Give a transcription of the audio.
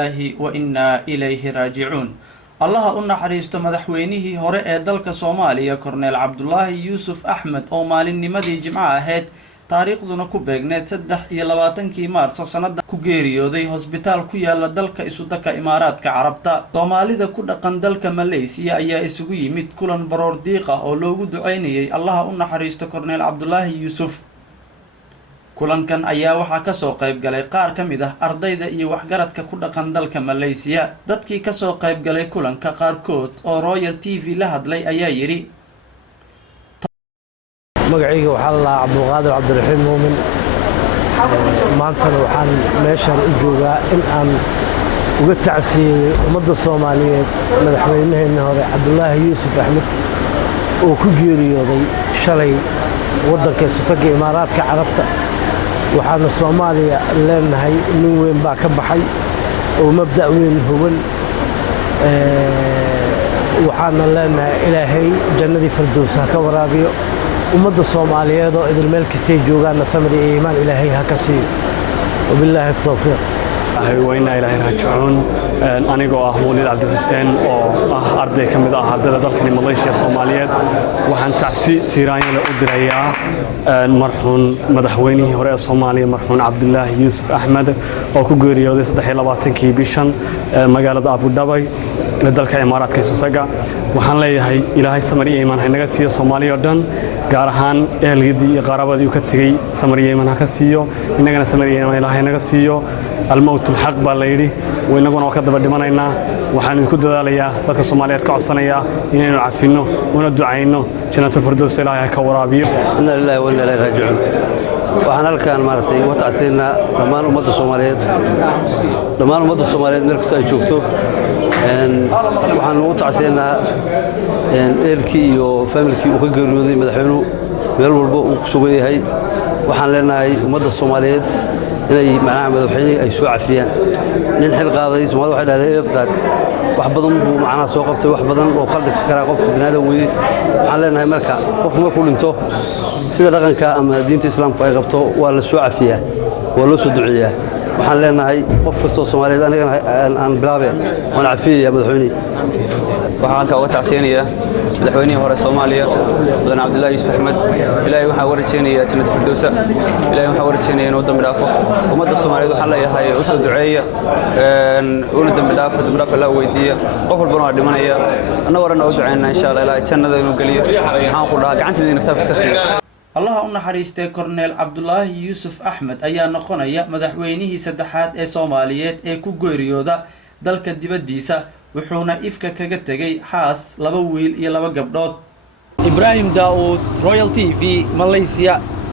وإنا إليه راجعون. الله أن حريست مدحوينه هراء دلك صوماليا كورنيل عبد الله يوسف أحمد أو مالين نمدي جماعة هاد تاريخ دون كوبيغنيت سدح يلباتنكي مارس سنة كوغيريو دي هوسبيتال كويالا دلك إسودك إمارات كعربتا صومالي دا كودقان دلك ماليسيا أيا إسوغو يميد كولان برور ديقة أو لوغو دعيني الله أن حريست كورنيل عبد الله يوسف kulankan ayaa waxaa ka soo qayb galay qaar ka mid ah ardayda iyo waxgaradka ku dhaqan dalka Malaysia. Dadkii ka soo qayb galay kulanka qaarkood oo Royal TV la hadlay ayaa yiri magacayga waxa la Cabdulqaadir Cabdiraxiim Muumin maanta waxaan meeshan u joogaa in aan uga tacsiyo ummadda Soomaaliyeed madaxweynaheena hore Cabdullaahi Yuusuf Axmed oo ku geeriyooday shalay waddanka Sultanka Imaaraadka Carabta waxaana Soomaaliya leenahay nin weyn baa ka baxay oo mabda' weyn huban waxaana leenahay ilaahay jannadii firdawsa ka waraabiyo ummadda Soomaaliyeed oo idil meel kasta joogaan samir iyo iimaan ilaahay ha ka siiyo wabillahi tawfiiq وإنا إلهي راجعون أنا جو مولد عبد الحسين أو أرضي كمدة هذا دلكني ماليزيا الصومالية وحن تعسي تيران لأدريا مرحون مدحويني هراء الصومالية مرحون عبد الله يوسف أحمد أو كوغوريو دي صدحي لباتنكي بيشان مقالة أبو دبي دلك إمارات كيسوساقا وحن ليهي إلهي سمري إيمان هاي نغسية الصومالية دان gaarahaan eelgidii qarabadii ka tagay samariyayman ka siiyo inagana samariyayman ilaahay naga siiyo almawt alhaq baa la yiri weynaguna ka daba dhimanaynaa waxaan isku dadaalayaa dadka Soomaaliyeed ka codsanaya inaynu cafino una ducayno jannada firdaws ilaahay ka waraabiyo inna lillahi wa inna ilayhi raaji'uun waxaan halkaan maartay u tacsiinaa dhammaan ummadda Soomaaliyeed meel kasta ay joogto waxaan u tacsiinaa eelkii iyo familkii uu ka geeriyooday madaxweynuhu meel walba uu ku sugan yahay waxaan leenahay ummadda Soomaaliyeed inay macnaha madaxweynaha ay soo cafiyaan nin xil qaaday Soomaaliya waxay dhahdeen eed qaad wax badan buu macnaha soo qabtay wax badan oo qalbi kara qofka binaadam weeyay waxaan leenahay marka qof markuu dhinto sida dhaqanka ama diinta islaamku ay qabto waa la soo cafiyaa waa loo soo duceeyaa waxaan leenahay qof kasta oo Soomaaliyeed aniga aan bilaabay waan cafiyaa madaxweynaha waxaan ka watacseenaya madaxweynihii hore Soomaaliya mudan Cabdullaahi Yuusuf Axmed ilaahay waxa warjeynaya jannada firdawsa ilaahay waxa warjeynaya inuu dambi dhaafo ummadda Soomaaliyeed waxa la yahay u soo duceeya una dambi dhaafo la weydiiyo qof walba oo dhimanaya anna warana u duceynaa insha Allah ilaahay jannada inuu galiyo waxaan ku dhahaa gacantiina kitaab iska siiyo الله أن حريستي كورنيل عبد الله يوسف أحمد أيا نقنيا مدحوينه سدحات صوماليات كوغوريودا دلك دبديسا وحونا إفكا كجتجي حاس لبويل يلا بقبضات إبراهيم داود رويال تي في ماليزيا